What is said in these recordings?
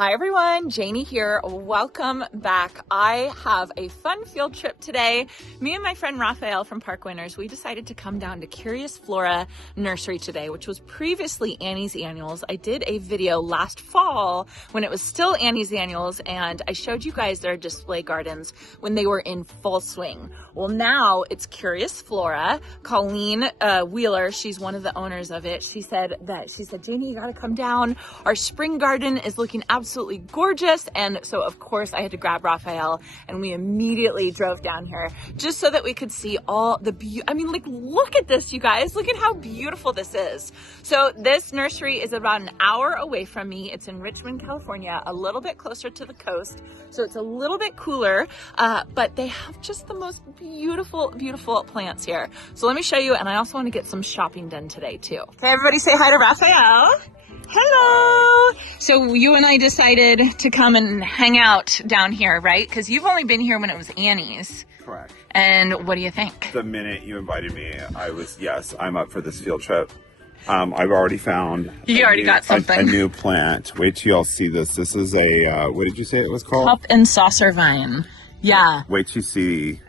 Hi everyone, Janie here. Welcome back. I have a fun field trip today. Me and my friend Raphael from Park Winners, we decided to come down to Curious Flora Nursery today, which was previously Annie's Annuals. I did a video last fall when it was still Annie's Annuals, and I showed you guys their display gardens when they were in full swing. Well, now it's Curious Flora. Colleen Wheeler, she's one of the owners of it. She said, Janie, you gotta come down. Our spring garden is looking absolutely gorgeous. And so of course I had to grab Raphael and we immediately drove down here just so that we could see all the look at this, you guys. Look at how beautiful this is. So this nursery is about an hour away from me. It's in Richmond, California, a little bit closer to the coast. So it's a little bit cooler, but they have just the most beautiful, beautiful plants here. So let me show you. And I also want to get some shopping done today too. Okay, everybody say hi to Raphael. Hello. So you and I decided to come and hang out down here, right? Because you've only been here when it was Annie's. Correct. And what do you think? The minute you invited me, I was, yes, I'm up for this field trip. I've already found got something. A new plant. Wait till y'all see this. This is a, what did you say it was called? Cup and saucer vine. Yeah. Wait till you see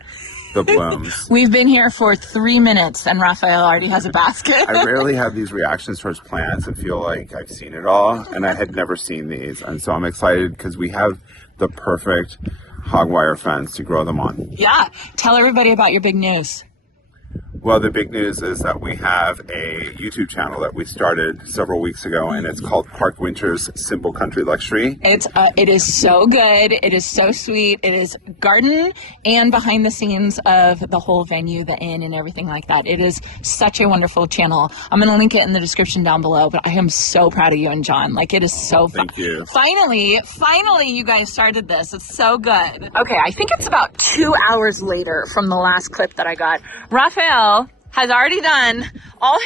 the blooms. We've been here for 3 minutes and Raphael already has a basket. I rarely have these reactions towards plants and feel like I've seen it all, and I had never seen these. And so I'm excited because we have the perfect hog wire fence to grow them on. Yeah. Tell everybody about your big news. Well, the big news is that we have a YouTube channel that we started several weeks ago, and it's called Park Winners Simple Country Luxury. It is so good. It is so sweet. It is garden and behind the scenes of the whole venue, the inn, and everything like that. It is such a wonderful channel. I'm going to link it in the description down below, but I am so proud of you and John. Like, it is so fun. Thank you. Finally, you guys started this. It's so good. Okay, I think it's about 2 hours later from the last clip that I got. Raphael has already done all.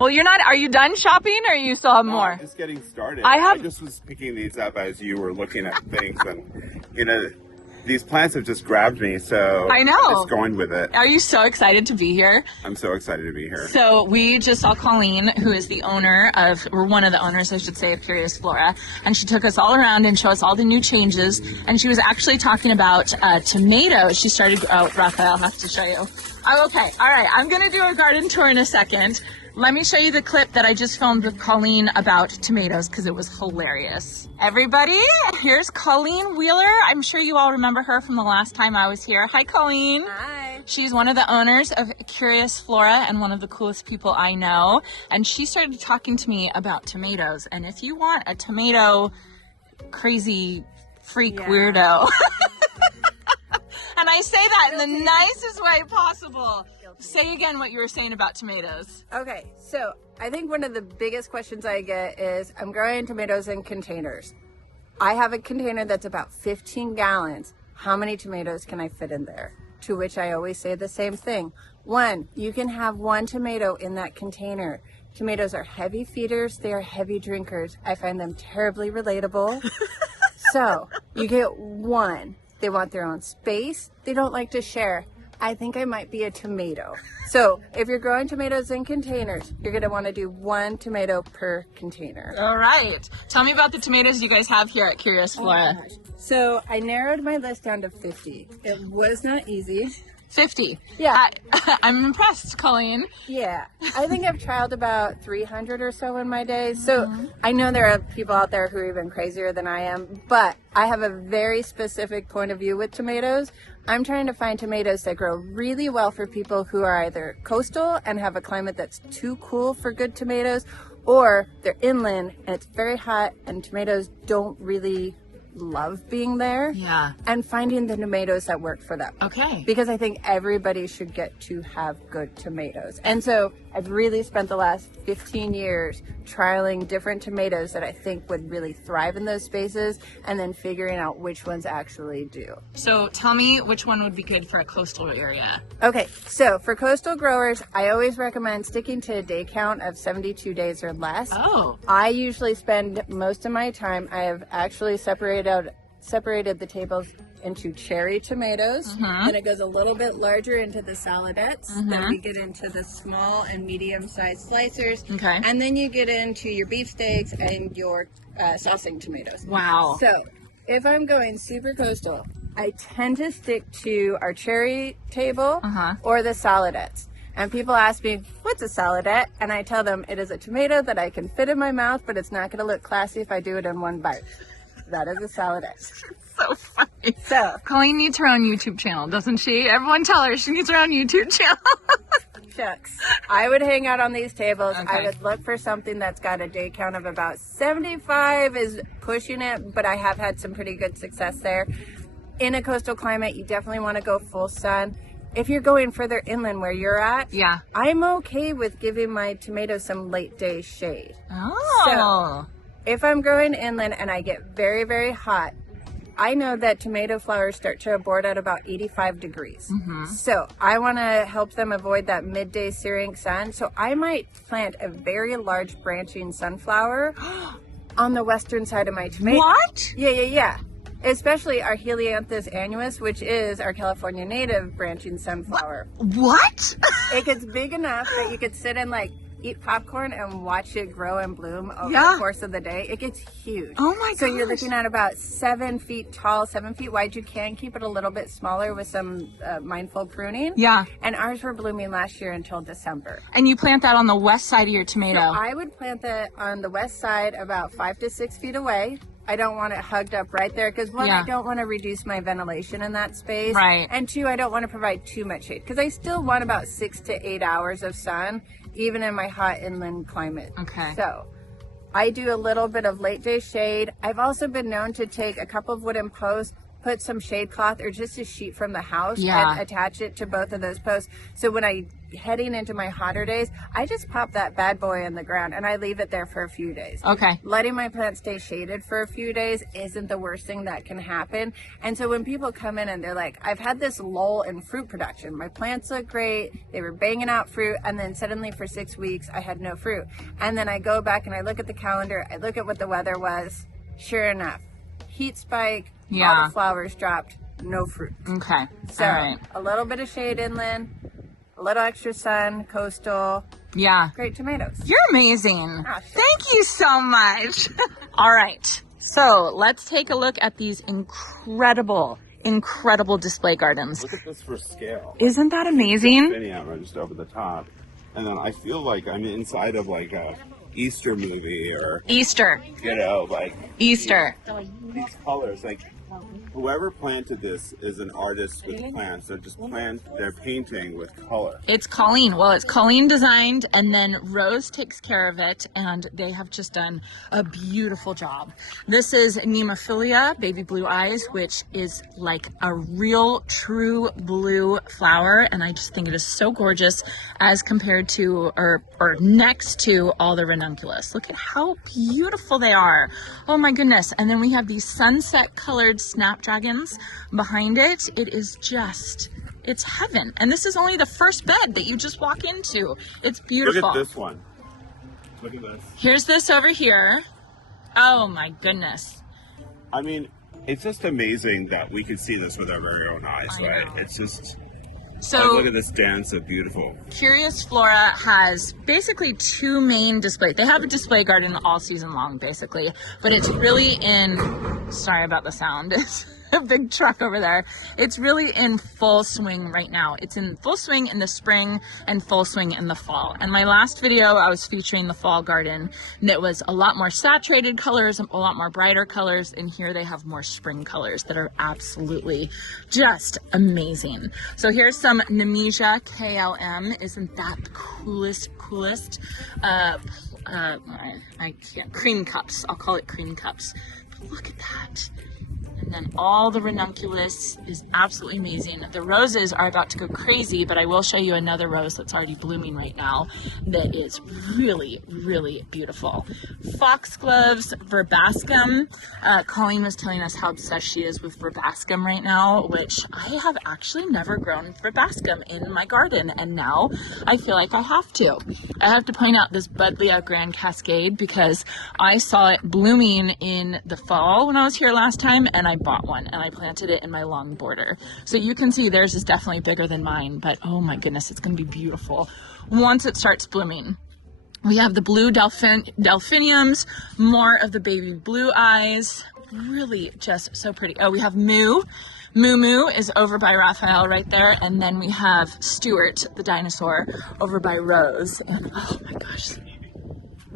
Well, are you done shopping or you still have more? I'm just getting started. I just was picking these up as you were looking at things, and these plants have just grabbed me, so I know. I'm just going with it. Are you so excited to be here? I'm so excited to be here. So we just saw Colleen, who is the owner or one of the owners, I should say, of Curious Flora, and she took us all around and showed us all the new changes, and she was actually talking about tomatoes. She started, Raphael, I'll have to show you. Oh, okay, all right, I'm gonna do a garden tour in a second. Let me show you the clip that I just filmed with Colleen about tomatoes because it was hilarious. Everybody, here's Colleen Wheeler. I'm sure you all remember her from the last time I was here. Hi, Colleen. Hi. She's one of the owners of Curious Flora and one of the coolest people I know. And she started talking to me about tomatoes. And if you want a tomato crazy freak weirdo, and I say that in the nicest way possible. Say again what you were saying about tomatoes. Okay, so I think one of the biggest questions I get is, I'm growing tomatoes in containers. I have a container that's about 15 gallons. How many tomatoes can I fit in there? To which I always say the same thing. One, you can have one tomato in that container. Tomatoes are heavy feeders. They are heavy drinkers. I find them terribly relatable. So you get one. They want their own space. They don't like to share. I think I might be a tomato. So if you're growing tomatoes in containers, you're going to want to do one tomato per container. All right. Tell me about the tomatoes you guys have here at Curious Flora. So I narrowed my list down to 50. It was not easy. 50. Yeah. I'm impressed, Colleen. Yeah. I think I've trialed about 300 or so in my days. So I know there are people out there who are even crazier than I am, but I have a very specific point of view with tomatoes. I'm trying to find tomatoes that grow really well for people who are either coastal and have a climate that's too cool for good tomatoes, or they're inland and it's very hot and tomatoes don't really love being there. Yeah. And finding the tomatoes that work for them. Okay. Because I think everybody should get to have good tomatoes. And so I've really spent the last 15 years trialing different tomatoes that I think would really thrive in those spaces and then figuring out which ones actually do. So tell me which one would be good for a coastal area. Okay, so for coastal growers, I always recommend sticking to a day count of 72 days or less. Oh. I usually spend most of my time, I have actually separated the tables into cherry tomatoes. Then it goes a little bit larger into the saladettes. Then we get into the small and medium-sized slicers. Okay. And then you get into your beefsteaks and your saucing tomatoes. Wow. So if I'm going super coastal, I tend to stick to our cherry table or the saladettes. And people ask me, what's a saladette? And I tell them it is a tomato that I can fit in my mouth, but it's not going to look classy if I do it in one bite. That is a saladette. So funny. So Colleen needs her own YouTube channel, doesn't she? Everyone tell her she needs her own YouTube channel. shucks. I would hang out on these tables. Okay. I would look for something that's got a day count of about 75 is pushing it, but I have had some pretty good success there. In a coastal climate, you definitely want to go full sun. If you're going further inland where you're at, Yeah. I'm okay with giving my tomatoes some late day shade. Oh. So, if I'm growing inland and I get very, very hot, I know that tomato flowers start to abort at about 85 degrees. So I want to help them avoid that midday searing sun. So I might plant a very large branching sunflower on the western side of my tomato. What? Yeah. Especially our Helianthus annuus, which is our California native branching sunflower. What? It gets big enough that you could sit and like eat popcorn and watch it grow and bloom over Yeah. the course of the day. It gets huge. Oh my So you're gosh. looking at about 7 feet tall, 7 feet wide. You can keep it a little bit smaller with some mindful pruning. Yeah. And ours were blooming last year until December. And you plant that on the west side of your tomato. I would plant that on the west side about 5 to 6 feet away. I don't want it hugged up right there because one, Yeah. I don't want to reduce my ventilation in that space. Right. And two, I don't want to provide too much shade because I still want about 6 to 8 hours of sun, even in my hot inland climate. Okay. So I do a little bit of late day shade. I've also been known to take a couple of wooden posts, put some shade cloth or just a sheet from the house Yeah. and attach it to both of those posts. So when I heading into my hotter days, I just pop that bad boy in the ground and I leave it there for a few days. Okay. Letting my plants stay shaded for a few days isn't the worst thing that can happen. And so when people come in and they're like, I've had this lull in fruit production. My plants look great. They were banging out fruit. And then suddenly for 6 weeks, I had no fruit. And then I go back and I look at the calendar. I look at what the weather was. Sure enough, heat spike. Yeah. All the flowers dropped. No fruit. Okay. So All right. a little bit of shade inland, a little extra sun, coastal, Yeah. great tomatoes. You're amazing. Ah, sure. Thank you so much. All right. So let's take a look at these incredible display gardens. Look at this for scale. Isn't that amazing? Spinning out right just over the top. And then I feel like I'm inside of like a Easter movie or, Easter. you know, like Easter. these colors. Like whoever planted this is an artist with plants. They're painting with color. It's Colleen. Well, it's Colleen designed, and then Rose takes care of it, and they have just done a beautiful job. This is Nemophilia, baby blue eyes, which is like a real, true blue flower, and I just think it is so gorgeous as compared to, or next to all the ranunculus. Look at how beautiful they are. Oh my goodness. And then we have these sunset-colored snapdragons behind it. It is just... it's heaven. And this is only the first bed that you just walk into. It's beautiful. Look at this one. Look at this. Here's this over here. Oh my goodness. I mean, it's just amazing that we can see this with our very own eyes, I right? know. It's just, So like, look at this dance, so beautiful. Curious Flora has basically two main displays. They have a display garden all season long, basically, but it's really in, sorry about the sound. It's a big truck over there. It's really in full swing right now. It's in full swing in the spring and full swing in the fall. And my last video, I was featuring the fall garden, and it was a lot more saturated colors, a lot more brighter colors, and here they have more spring colors that are absolutely just amazing. So here's some Nemesia KLM. Isn't that the coolest? I can't, cream cups. I'll call it cream cups. But look at that. And then all the ranunculus is absolutely amazing. The roses are about to go crazy, but I will show you another rose that's already blooming right now that is really, really beautiful. Foxgloves verbascum. Colleen was telling us how obsessed she is with verbascum right now, which I have actually never grown verbascum in my garden, and now I feel like I have to. I have to point out this Buddleia Grand Cascade because I saw it blooming in the fall when I was here last time, and I I bought one and I planted it in my long border. So you can see theirs is definitely bigger than mine, but oh my goodness, it's gonna be beautiful once it starts blooming. We have the blue delphiniums, more of the baby blue eyes, really just so pretty. Oh, we have Moo. Moo is over by Raphael right there, and then we have Stuart, the dinosaur, over by Rose. And oh my gosh.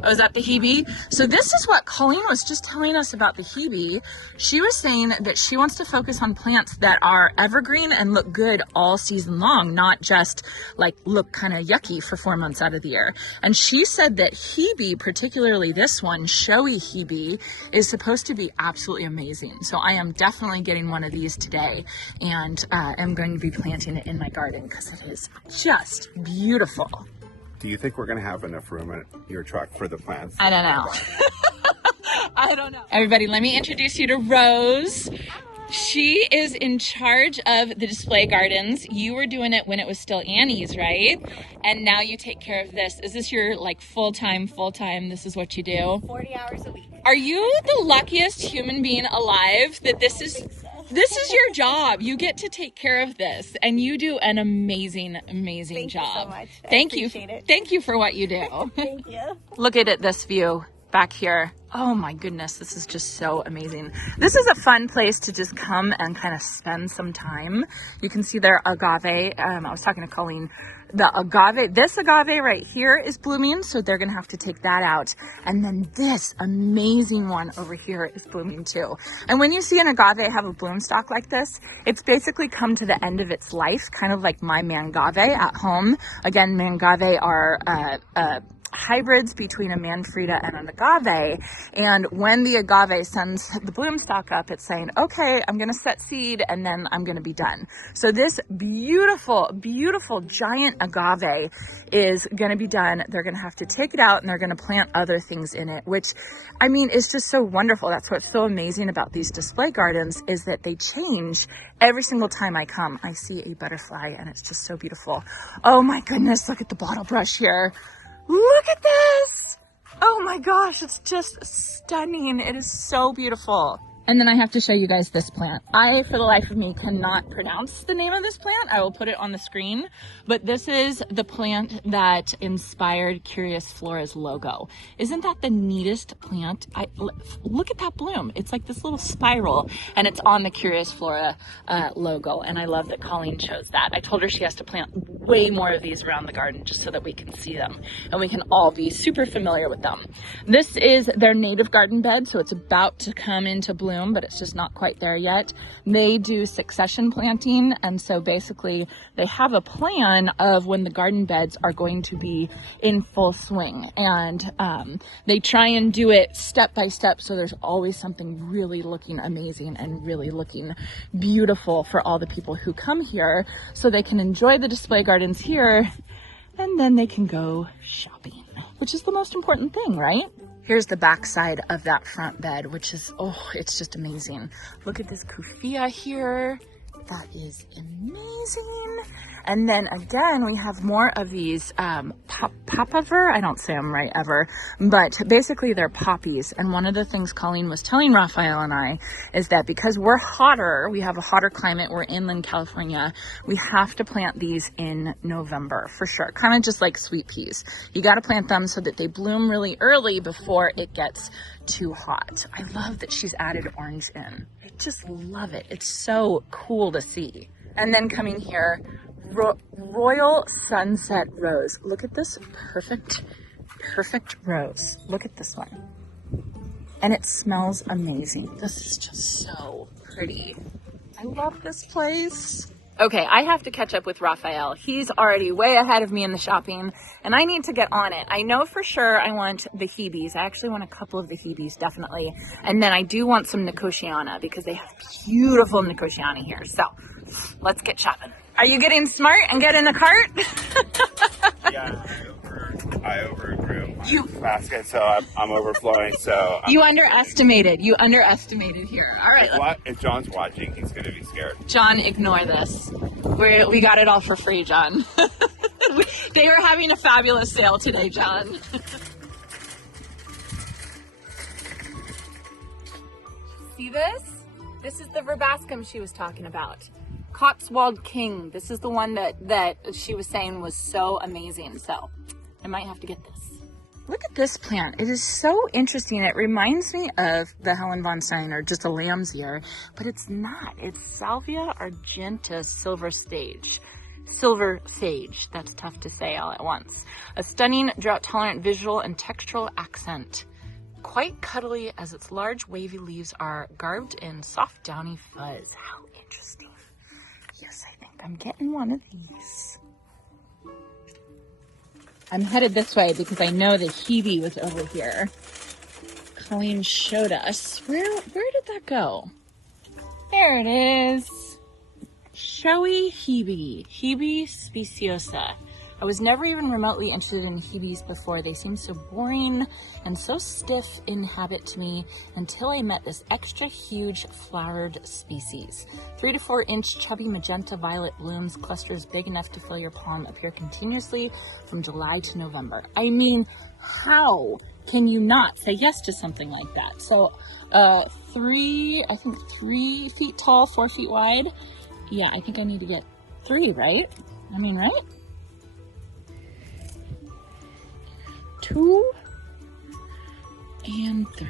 Oh, is that the Hebe? So this is what Colleen was just telling us about the Hebe. She was saying that she wants to focus on plants that are evergreen and look good all season long, not just like look kind of yucky for 4 months out of the year. And she said that Hebe, particularly this one, showy Hebe, is supposed to be absolutely amazing. So I am definitely getting one of these today, and am going to be planting it in my garden because it is just beautiful. Do you think we're going to have enough room in your truck for the plants? I don't know. I don't know. Everybody, let me introduce you to Rose. She is in charge of the display gardens. You were doing it when it was still Annie's, right? And now you take care of this. Is this your like full-time? This is what you do? 40 hours a week. Are you the luckiest human being alive that this is your job? You get to take care of this, and you do an amazing job. Thank you so much. Thank you. Thank you for what you do. Thank you. Look at this view back here. Oh my goodness, this is just so amazing. This is a fun place to just come and kind of spend some time. You can see their agave. I was talking to Colleen. This agave right here is blooming, so they're gonna have to take that out. And then this amazing one over here is blooming too. And when you see an agave have a bloom stalk like this, it's basically come to the end of its life, kind of like my mangave at home. Again, mangave are hybrids between a Manfreda and an agave, and when the agave sends the bloom stalk up, it's saying, okay, I'm gonna set seed and then I'm gonna be done. So this beautiful giant agave is gonna be done. They're gonna have to take it out and they're gonna plant other things in it, which I mean is just so wonderful. That's what's so amazing about these display gardens, is that they change every single time I come. I see a butterfly and it's just so beautiful. Oh my goodness, look at the bottle brush here. Look at this! Oh my gosh, it's just stunning. It is so beautiful. And then I have to show you guys this plant. I, for the life of me, cannot pronounce the name of this plant. I will put it on the screen. But this is the plant that inspired Curious Flora's logo. Isn't that the neatest plant? Look at that bloom. It's like this little spiral, and it's on the Curious Flora logo. And I love that Colleen chose that. I told her she has to plant way more of these around the garden just so that we can see them and we can all be super familiar with them. This is their native garden bed, so it's about to come into bloom, but it's just not quite there yet. They do succession planting, and so basically they have a plan of when the garden beds are going to be in full swing, and they try and do it step by step, so there's always something really looking amazing and really looking beautiful for all the people who come here, so they can enjoy the display gardens here, and then they can go shopping, which is the most important thing, right? Here's the back side of that front bed, which is, oh, it's just amazing. Look at this kufia here. That is amazing. And then again, we have more of these papaver. I don't say them right ever, but basically they're poppies. And one of the things Colleen was telling Raphael and I is that because we're hotter, we have a hotter climate, we're inland California, we have to plant these in November for sure. Kind of just like sweet peas. You got to plant them so that they bloom really early before it gets too hot. I love that she's added orange in. I just love it. It's so cool to see. And then coming here, Royal Sunset Rose. Look at this perfect rose. Look at this one. And it smells amazing. This is just so pretty. I love this place. Okay, I have to catch up with Raphael. He's already way ahead of me in the shopping, and I need to get on it. I know for sure I want the Hebes. I actually want a couple of the Hebes, definitely. And then I do want some Nicotiana because they have beautiful Nicotiana here. So let's get shopping. Are you getting smart and get in the cart? Yeah, I overgrew my basket, so I'm overflowing. So You underestimated here. All right. If John's watching, he's gonna be scared. John, ignore this. We got it all for free, John. They are having a fabulous sale today, John. See this? This is the verbascum she was talking about. Cotswold King. This is the one that she was saying was so amazing. So I might have to get this. Look at this plant. It is so interesting. It reminds me of the Helen von Stein, or just a lamb's ear, but it's not. It's Salvia argentea silver sage. Silver sage. That's tough to say all at once. A stunning, drought-tolerant visual and textural accent. Quite cuddly as its large wavy leaves are garbed in soft downy fuzz. How interesting. Yes, I think I'm getting one of these. I'm headed this way because I know the Hebe was over here. Colleen showed us. Where did that go? There it is. Showy Hebe. Hebe speciosa. I was never even remotely interested in Hebes before. They seemed so boring and so stiff in habit to me until I met this extra huge flowered species. 3 to 4 inch chubby magenta violet blooms, clusters big enough to fill your palm, appear continuously from July to November. I mean, how can you not say yes to something like that? So, 3 feet tall, 4 feet wide. Yeah, I think I need to get 3, right? I mean, right? 2 and 3.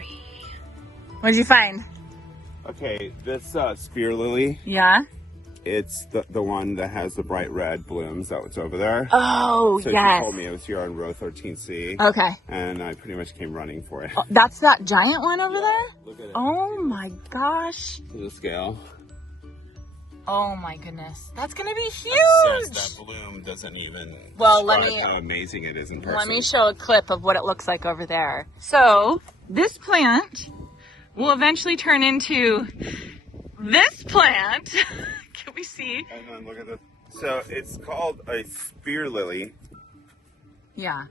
What did you find? Okay, this spear lily. Yeah. It's the one that has the bright red blooms that was over there. Oh, so yes. she told me it was here on row 13C. Okay. And I pretty much came running for it. Oh, that's that giant one over there? Look at it. Oh my gosh. To the scale. Oh my goodness. That's going to be huge. That bloom doesn't even describe how amazing it is in person. Let me show a clip of what it looks like over there. So this plant will eventually turn into this plant. Can we see? And then look at this. So it's called a spear lily. Yeah.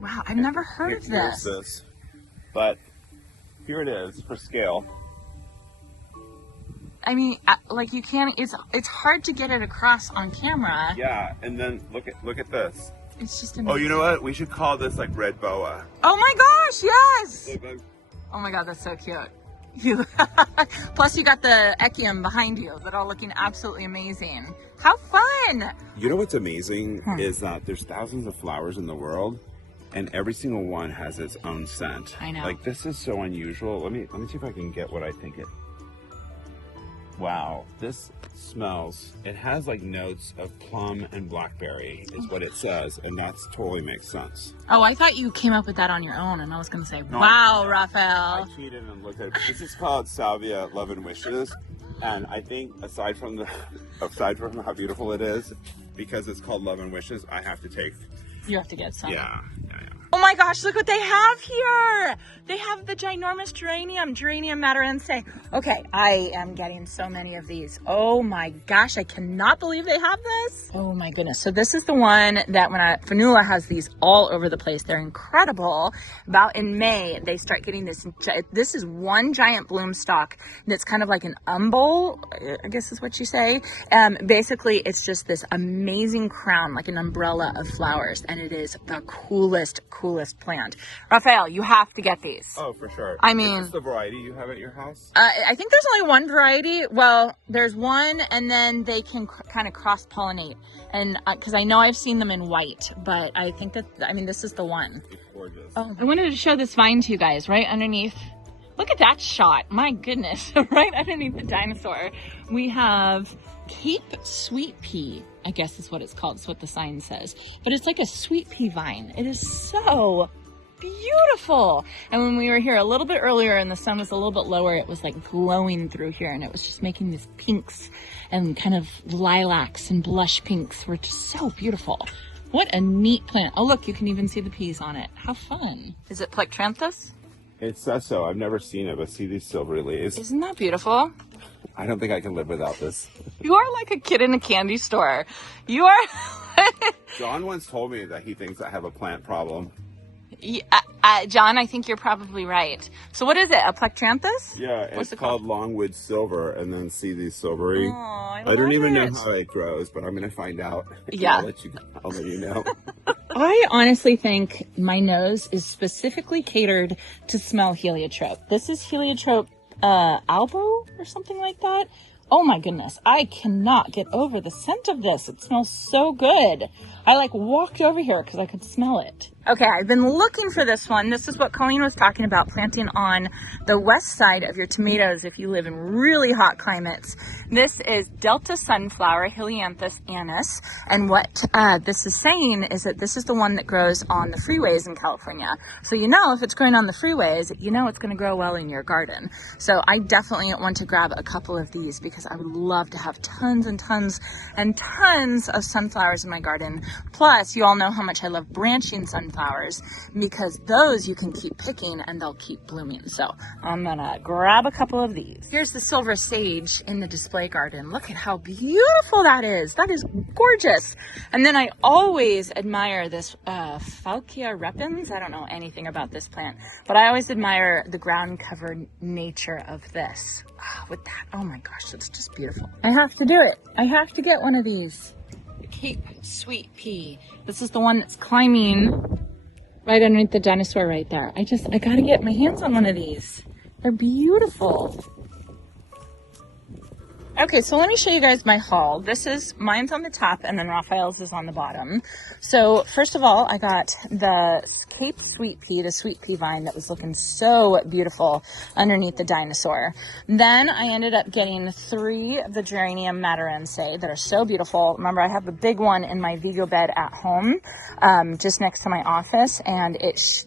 Wow, I've never heard of this. But here it is for scale. I mean, like you can't. It's hard to get it across on camera. Yeah, and then look at this. It's just amazing. Oh, you know what? We should call this like red boa. Oh my gosh! Yes. Look. Oh my god, that's so cute. Plus, you got the echium behind you that are looking absolutely amazing. How fun! You know what's amazing is that there's thousands of flowers in the world, and every single one has its own scent. I know. Like this is so unusual. Let me see if I can get what I think it. Wow, this smells. It has like notes of plum and blackberry, is what it says, and that totally makes sense. Oh, I thought you came up with that on your own, and I was gonna say, no, wow, Raphael. I cheated and looked at it. This is called Salvia Love and Wishes, and I think aside from how beautiful it is, because it's called Love and Wishes, I have to take. You have to get some. Yeah. Oh my gosh, look what they have here. They have the ginormous Geranium matarense. Okay, I am getting so many of these. Oh my gosh, I cannot believe they have this. Oh my goodness. So this is the one that Fanula has these all over the place. They're incredible. About in May, they start getting this. This is one giant bloom stalk that's kind of like an umbel, I guess is what you say. Basically, it's just this amazing crown, like an umbrella of flowers, and it is the coolest plant. Raphael, you have to get these. Oh, for sure. I mean, is this the variety you have at your house? I think there's only one variety. Well, there's one, and then they can kind of cross-pollinate. And because I know I've seen them in white, but I think this is the one. It's gorgeous. Oh, I wanted to show this vine to you guys right underneath. Look at that shot. My goodness. Right underneath the dinosaur. We have Cape Sweet Pea, I guess is what it's called. It's what the sign says. But it's like a sweet pea vine. It is so beautiful. And when we were here a little bit earlier and the sun was a little bit lower, it was like glowing through here, and it was just making these pinks and kind of lilacs and blush pinks were just so beautiful. What a neat plant. Oh, look, you can even see the peas on it. How fun. Is it Plectranthus? It says so. I've never seen it, but see these silvery leaves. Isn't that beautiful? I don't think I can live without this. You are like a kid in a candy store. You are. John once told me that he thinks I have a plant problem. John, I think you're probably right. So what is it? A Plectranthus? Yeah, it's called longwood silver, and then see these silvery. Oh, I don't even know how it grows, but I'm going to find out. Yeah. I'll let you know. I honestly think my nose is specifically catered to smell heliotrope. This is heliotrope Albo or something like that. Oh my goodness, I cannot get over the scent of this. It smells so good. I like walked over here because I could smell it. Okay, I've been looking for this one. This is what Colleen was talking about, planting on the west side of your tomatoes if you live in really hot climates. This is Delta Sunflower, Helianthus annuus. And what this is saying is that this is the one that grows on the freeways in California. So you know if it's growing on the freeways, you know it's going to grow well in your garden. So I definitely want to grab a couple of these because I would love to have tons and tons and tons of sunflowers in my garden. Plus, you all know how much I love branching sunflowers because those you can keep picking and they'll keep blooming. So I'm gonna grab a couple of these. Here's the silver sage in the display garden. Look at how beautiful that is. That is gorgeous. And then I always admire this Falcia repens. I don't know anything about this plant, but I always admire the ground cover nature of this. With that, oh my gosh, that's just beautiful. I have to do it. I have to get one of these. The Cape Sweet Pea. This is the one that's climbing right underneath the dinosaur right there. I gotta get my hands on one of these. They're beautiful. Okay, so let me show you guys my haul. Mine's on the top and then Raphael's is on the bottom. So first of all, I got the Cape Sweet Pea, the sweet pea vine that was looking so beautiful underneath the dinosaur. Then I ended up getting 3 of the Geranium Matarense that are so beautiful. Remember, I have a big one in my Vigo bed at home, just next to my office, and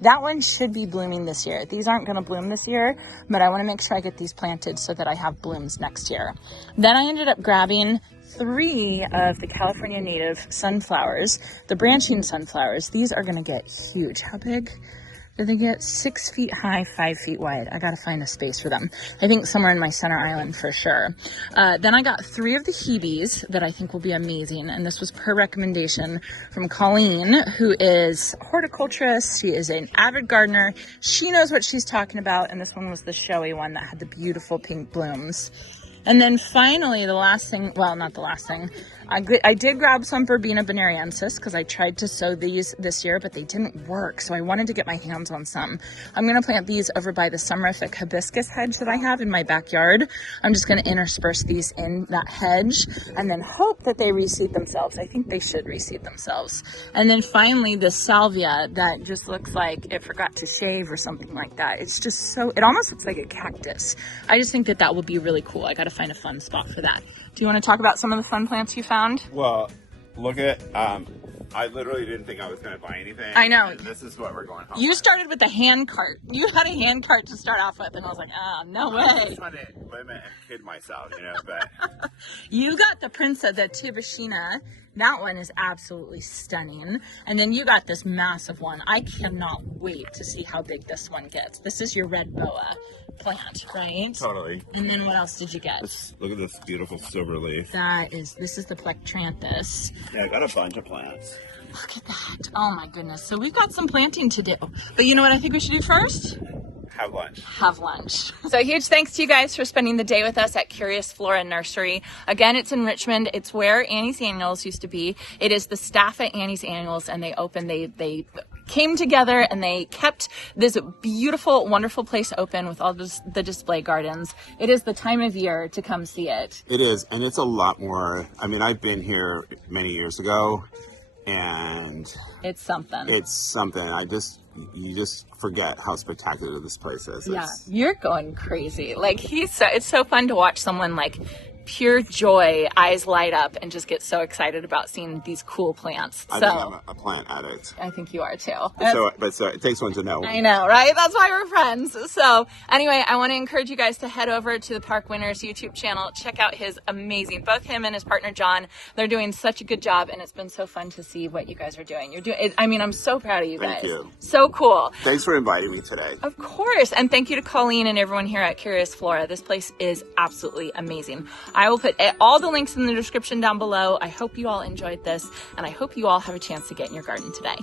that one should be blooming this year. These aren't gonna bloom this year, but I wanna make sure I get these planted so that I have blooms next year. Then I ended up grabbing 3 of the California native sunflowers, the branching sunflowers. These are gonna get huge. How big do they get? 6 feet high, 5 feet wide. I gotta find a space for them. I think somewhere in my center island for sure. Then I got 3 of the Hebes that I think will be amazing. And this was per recommendation from Colleen, who is a horticulturist. She is an avid gardener. She knows what she's talking about. And this one was the showy one that had the beautiful pink blooms. And then finally, the last thing, well, not the last thing, I did grab some Verbena bonariensis because I tried to sow these this year, but they didn't work. So I wanted to get my hands on some. I'm going to plant these over by the summerific hibiscus hedge that I have in my backyard. I'm just going to intersperse these in that hedge and then hope that they reseed themselves. I think they should reseed themselves. And then finally, the salvia that just looks like it forgot to shave or something like that. It's just so, it almost looks like a cactus. I just think that will be really cool. I got to find a fun spot for that. Do you want to talk about some of the fun plants you found? Well, look at, I literally didn't think I was going to buy anything. I know. This is what we're going home You with. started with the hand cart. You had a hand cart to start off with, and I was like, no way. I just want to limit and kid myself, but. You got the Prince of the Tibishina. That one is absolutely stunning. And then you got this massive one. I cannot wait to see how big this one gets. This is your red boa plant, right? Totally. And then what else did you get? Look at this beautiful silver leaf. This is the Plectranthus. Yeah, I got a bunch of plants. Look at that. Oh my goodness. So we've got some planting to do. But you know what I think we should do first? Have lunch. Have lunch. So huge thanks to you guys for spending the day with us at Curious Flora Nursery. Again, it's in Richmond. It's where Annie's Annuals used to be. It is the staff at Annie's Annuals, and they came together and they kept this beautiful, wonderful place open with all the display gardens. It is the time of year to come see it. It is, and it's a lot more. I mean, I've been here many years ago, and it's something. You just forget how spectacular this place is. Yeah, you're going crazy. Like it's so fun to watch someone like pure joy, eyes light up, and just get so excited about seeing these cool plants. I think I'm a plant addict. I think you are too. So it takes one to know. I know, right? That's why we're friends. So anyway, I want to encourage you guys to head over to the Park Winners YouTube channel. Check out his amazing, both him and his partner John. They're doing such a good job, and it's been so fun to see what you guys are doing. I'm so proud of you guys. Thank you. So cool. Thanks for inviting me today. Of course. And thank you to Colleen and everyone here at Curious Flora. This place is absolutely amazing. I will put all the links in the description down below. I hope you all enjoyed this, and I hope you all have a chance to get in your garden today.